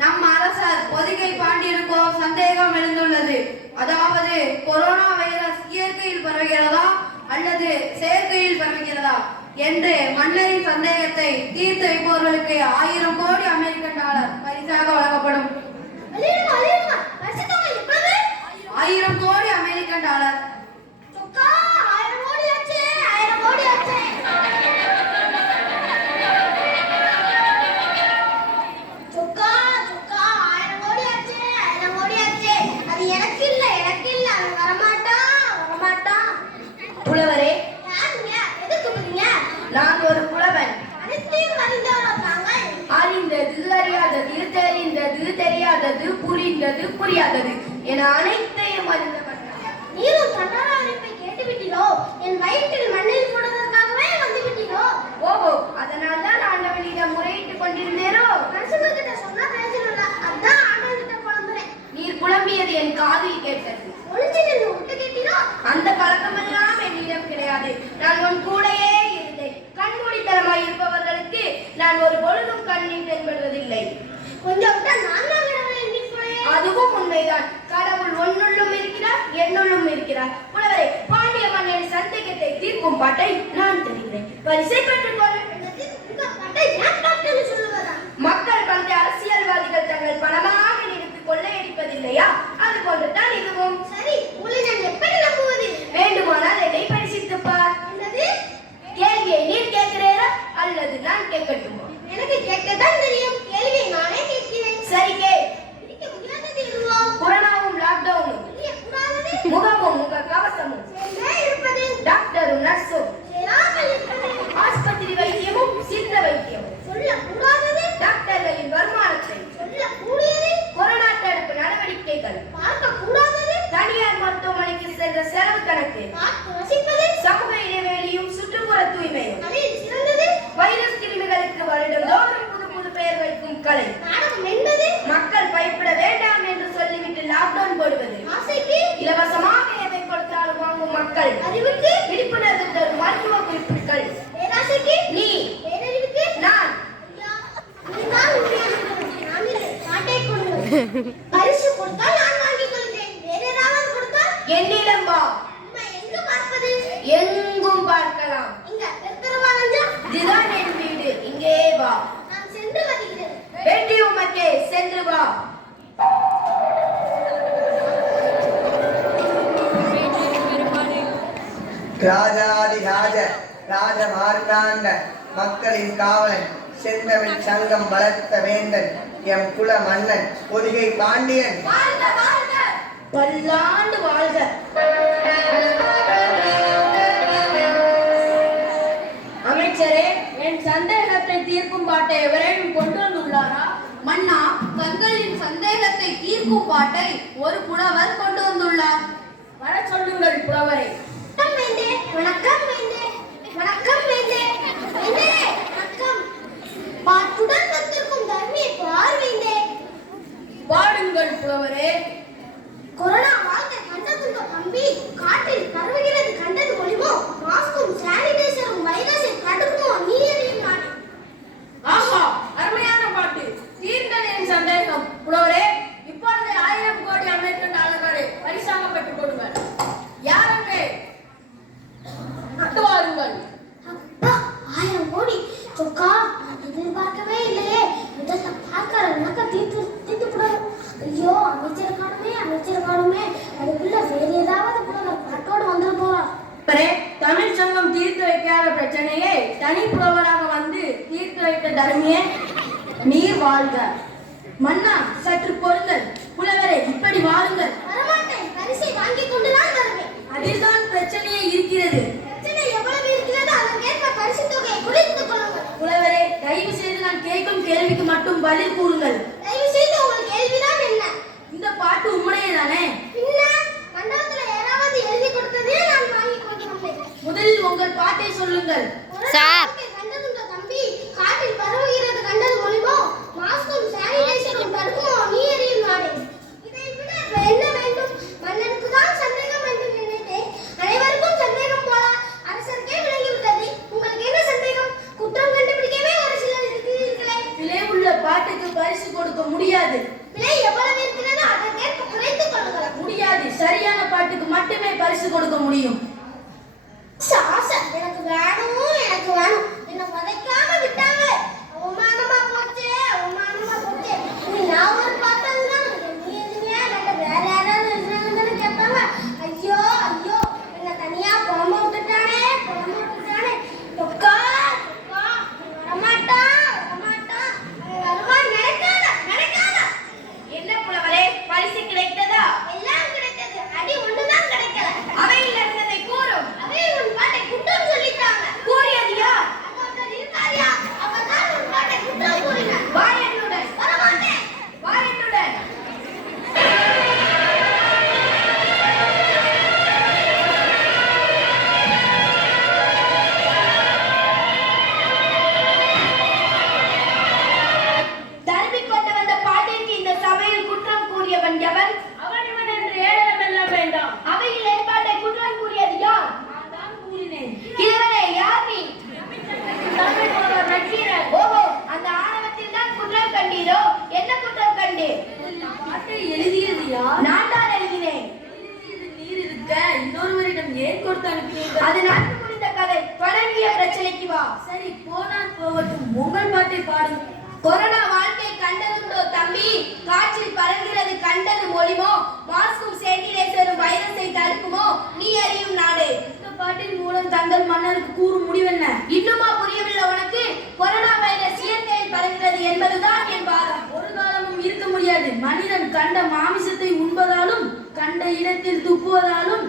நம் அரசர் பொதிகை பாண்டியனுக்கோ சந்தேகம் எழுந்துள்ளது. அதாவது கொரோனா வைரஸ் இயற்கையில் பரவுகிறதா அல்லது செயற்கையில் பரவுகிறதா என்று மன்னரின் சந்தேகத்தை தீர்த்து வைப்பவர்களுக்கு 1000 கோடி அமெரிக்கன் டாலர் பரிசாக வழங்கப்படும். 1000 கோடி அமெரிக்கன் டாலர். புலவரே, நான் ஒரு புலவன். அறிந்தது அறியாதது, தெரிந்தது தெரியாதது, புரிந்தது புரியாதது என அனைத்தையும் அறிந்தவன். நீரும் தன்னார அறிவிப்பை கேட்டுவிட்டீரோ? என் வயிற்றில் மண்ணில் போடுவதற்காகவே வந்துவிட்டீரோ? ஓஹோ, அதனால் தான் ஆண்டவனிடம் முறையிட்டுக் கொண்டிருந்தேரோ? நரசிம்மகிட்ட சொன்னா பேசணும்ல, அதான் ஆண்டவன்கிட்ட புலம்புறேன். நீர் புலம்பியது என் காதில் கேட்டது. ஒளிஞ்சு நின்று விட்டு கேட்டீரோ? அந்த பழக்கமெல்லாம் என்னிடம் கிடையாது. நான் உன் கூடையே இருந்தேன். கண்மூடித்தனமாய் இருப்பவர்களுக்கு நான் ஒரு பொழுதும் கண்ணீர் தென்படுவதில்லை. கொஞ்சம் விட்டா நான் தான் கடவுளை போயே. அதுவும் உண்மைதான். கடவுள் உன்னுள்ளும் இருக்கிறார், என்னுள்ளும் இருக்கிறார். புலவரே, பாண்டிய மன்னரின் சந்தேகத்தை தீர்க்கும் பாட்டை நான் தெரிகிறேன். பரிசை பெற்றுக் கொள்ள. மக்கள் பணத்தை அரசியல்வாதிகள் தங்கள் பணமாக நிறுத்தி கொள்ளையடிப்பதில்லையா? அது போன்றுதான் இதுவும். சரி, உங்களை நான் எப்படி நம்புவது? வேண்டுமானால் என்னை பரிசித்துப் பார். என்னது? கேள்வியை நீர் கேட்கிறீரா அல்லது நான் கேட்கட்டுமா? எனக்கு கேட்கத்தான் தெரியும். கேள்வியை நானே கேட்கிறேன். சரி கேள். பிடிக்க முடியாதது எதுவோ? கொரோனாவும் லாக்டவுனும். கூடாதது முகமும் முக கவசமும். இருப்பது டாக்டரும் நர்ஸும். இருப்பது ஆஸ்பத்திரி வைத்தியமும் சித்த வைத்தியமும். சொல்லக்கூடாதது டாக்டர்களின் வருமானத்தை. சொல்லக்கூடியது கொரோனா தடுப்பு நடவடிக்கைகள். பார்க்கக்கூடாதது தனியார் மருத்துவமனைக்கு சென்ற செலவு கணக்கு. பார்த்து ரசிப்பது சமூக இடைவெளியும் சுற்றுப்புற தூய்மையும். அதில் சிறந்தது வைரஸ் கிருமிகளுக்கு வருடந்தோறும் புது புது பெயர் வைக்கும் கலை. நாடகம் என்பது மக்கள் பயப்பட வேண்டாம் என்று சொல்லிவிட்டு லாக்டவுன் போடுவது. ஆசைக்கு இலவசமாக எதை கொடுத்தாலும் வாங்கும் மக்கள். அறிவுக்கு விழிப்புணர்வு தரும் மருத்துவ குறிப்புகள். பேராசைக்கு நீ, பேரறிவுக்கு நான். நீதான் உண்மையானவன். நான் இல்லை. காட்டை கொடுங்கள். பரிசு கொடுத்தால் நான் வாங்கிக் கொள்கிறேன். வேற ஏதாவது கொடுத்தால் என்னிடம் வா. அம்மா எங்கு பார்ப்பது? எங்கும் பார்க்கலாம். இங்க தெருவாங்க. இதுதான் என் வீடு. இங்கே வா. நான் சென்று வருகிறேன். வேண்டி உமக்கே, சென்று வா. ராஜாதிராஜ ராஜமார்த்தாண்ட மக்களின் காவலன் செந்தமிழ் சங்கம் வளர்த்த வேந்தன் எம் குல மன்னன் பொதிகை பாண்டியன் வாழ்க வாழ்க, பல்லாண்டு வாழ்க. அமைச்சரே, என் சந்தேகத்தை தீர்க்கும் பாட்டை எவரேனும் கொண்டு வந்துள்ளாரா? மன்னா, தங்களின் சந்தேகத்தை தீர்க்கும் பாட்டை ஒரு புலவர் கொண்டு வந்துள்ளார். வர சொல்லுங்கள் புலவரை. வணக்கம் வேந்தே. வணக்கம் வேந்தே. வேந்தே, வணக்கம். பாட்டுடன் வந்திருக்கும் தர்மியை பார் வேந்தே. பாடுங்கள் புலவரே. கொரோனா வாழ்க்கை கண்டதுங்க தம்பி. காட்டில் பரவுகிறது கண்டது ஒளிமோ? மாஸ்கும் சானிடைசரும் வைரஸை தடுக்குமோ? நீ அறியும் நாடு. ஆஹா, அருமையான பாட்டு. தீர்ந்தது என் சந்தேகம். புலவரே, இப்பொழுது 1000 கோடி அமெரிக்கன் டாலர்களை பரிசாக பெற்றுக் கொடுங்கள். யாரங்கே வாருங்கள். அப்பா, 1000 கோடி சொக்கா, நான் எதிர்பார்க்கவே இல்லையே. முதல்ல பார்க்கிற உனக்க தீட்டு புடவை. ஐயோ, அமைச்சர் காணுமே. அதுக்குள்ள வேற ஏதாவது புடவை பாட்டோடு வந்துட போறா. தமிழ் சங்கம் தீர்த்து வைக்காத பிரச்சனையை தனி புலவராக வந்து தீர்த்து வைத்த தர்மியே, நீர் வாழ்க. மன்னா, சற்று பொறுங்கள். புலவரே, இப்படி வாருங்கள். வரமாட்டேன். பரிசை வாங்கிக் கொண்டுதான் வருவேன். அதில்தான் பிரச்சனையே இருக்கிறது. பிரச்சனை எவ்வளவு இருக்கிறது அதற்கேற்ப பரிசு தொகையை குறித்துக் கொள்ளுங்கள். புலவரே, தயவு செய்து நான் கேட்கும் கேள்விக்கு மட்டும் பதில் கூறுங்கள். தயவு செய்து உங்கள் கேள்விதான் என்ன? இந்த பாட்டு உம்முடைய தானே? பின்ன மண்டபத்துல யாராவது எழுதி கொடுத்ததே நான் வாங்கி கொடுக்கிறேன். முதலில் உங்கள் பாட்டை சொல்லுங்கள். சார், கண்டதுங்க தம்பி. காட்டில் பரவுகிறது கண்டது ஒளிமோ? மாஸ்கும் சானிடைசரும் தடுக்குமோ? நீ அறியும் நாடு. இதை விட என்ன வேண்டும்? மன்னனுக்கு தான் சந்தேகம் என்று நினைத்தேன். அனைவருக்கும் சந்தேகம் போல அரசருக்கே விளங்கிவிட்டது. உங்களுக்கு என்ன சந்தேகம்? குற்றம் கண்டுபிடிக்கவே ஒரு சிலர் இருக்கிறீர்களே. இதிலே உள்ள பாட்டுக்கு பரிசு கொடுக்க முடியாது. விலை எவ்வளவு இருக்கிறதோ அதற்கேற்ப குறைத்துக் கொள்ளுங்கள். முடியாது. சரியான பாட்டுக்கு மட்டுமே பரிசு கொடுக்க முடியும். ஆசை எனக்கு வேணும், எனக்கு வேணும். என்ன வதைக்காம விட்டாங்க. அவமானமா போச்சு, அவமானமா போச்சு. நீ நான் ஒரு பார்த்ததுதான் நீ எதுவுமே நம்ம வேற யாராவது இருக்கிறாங்கன்னு கேட்பாங்க. ஐயோ ஐயோ என்ன தனியா புலம்ப விட்டுட்டானே, புலம்ப விட்டுட்டானே. தொக்கா தொக்கா வரமாட்டா வரமாட்டா வருவான். நடக்காத நடக்காத. என்ன புலவரே, பரிசு கிடைத்ததா? எல்லாம் கிடைத்தது, அடி ஒண்ணுதான் கிடைக்கல. அவையில் இருந்ததை கூறும். அவே உன் பாட்டை குற்றம் சொல்லிட்டாங்க. கூறியது யார்? அங்க இருக்காரியா, அவதான் உன் பாட்டை குற்றம் கூறினார். வா என்னுடன். வரமாட்டேன். வா என்னுடன். தருவிக் கொண்டு வந்த பாட்டிற்கு இந்த சபையில் குற்றம் கூறியவன் எவன்? அவன் இவன் என்று ஏளனம் எல்லாம் வேண்டாம். அவையில் ஏற்பாட்டை குற்றம் கூறியது யார்? நான் தான் கூறினேன். கிழவனே, யார் நீ? தமிழ் புலவர் நக்கீரன். ஓஹோ, அந்த ஆணவத்தில் தான் குற்றம் கண்டீரோ? என்ன குற்றம் கண்டீர்? பாட்டை எழுதியது யார்? நான் தான் எழுதினேன். நீர் இருக்க இன்னொருவரிடம் ஏன் கொடுத்து அனுப்பினீர்கள்? அது நடந்து முடிந்த கதை. தொடங்கிய பிரச்சனைக்கு வா. சரி, போனால் போகட்டும். உங்கள் பாட்டை பாடும். கொரோனா வாழ்க்கை கண்டதுண்டோ தம்பி? காற்றில் பறக்கிறது கண்டது மொழிமோ? மாஸ்கும் சேனிடைசரும் வைரஸை தடுக்குமோ? நீ அறியும் நாடு. இந்த பாட்டின் மூலம் தங்கள் மன்னருக்கு கூறும் முடிவென்ன? இன்னுமா புரியவில்லை உனக்கு? கொரோனா வைரஸ் இயற்கையில் பறக்கிறது என்பதுதான் என் வாதம். ஒரு காலமும் இருக்க முடியாது. மனிதன் கண்ட மாமிசத்தை உண்பதாலும், கண்ட இடத்தில் துப்புவதாலும்,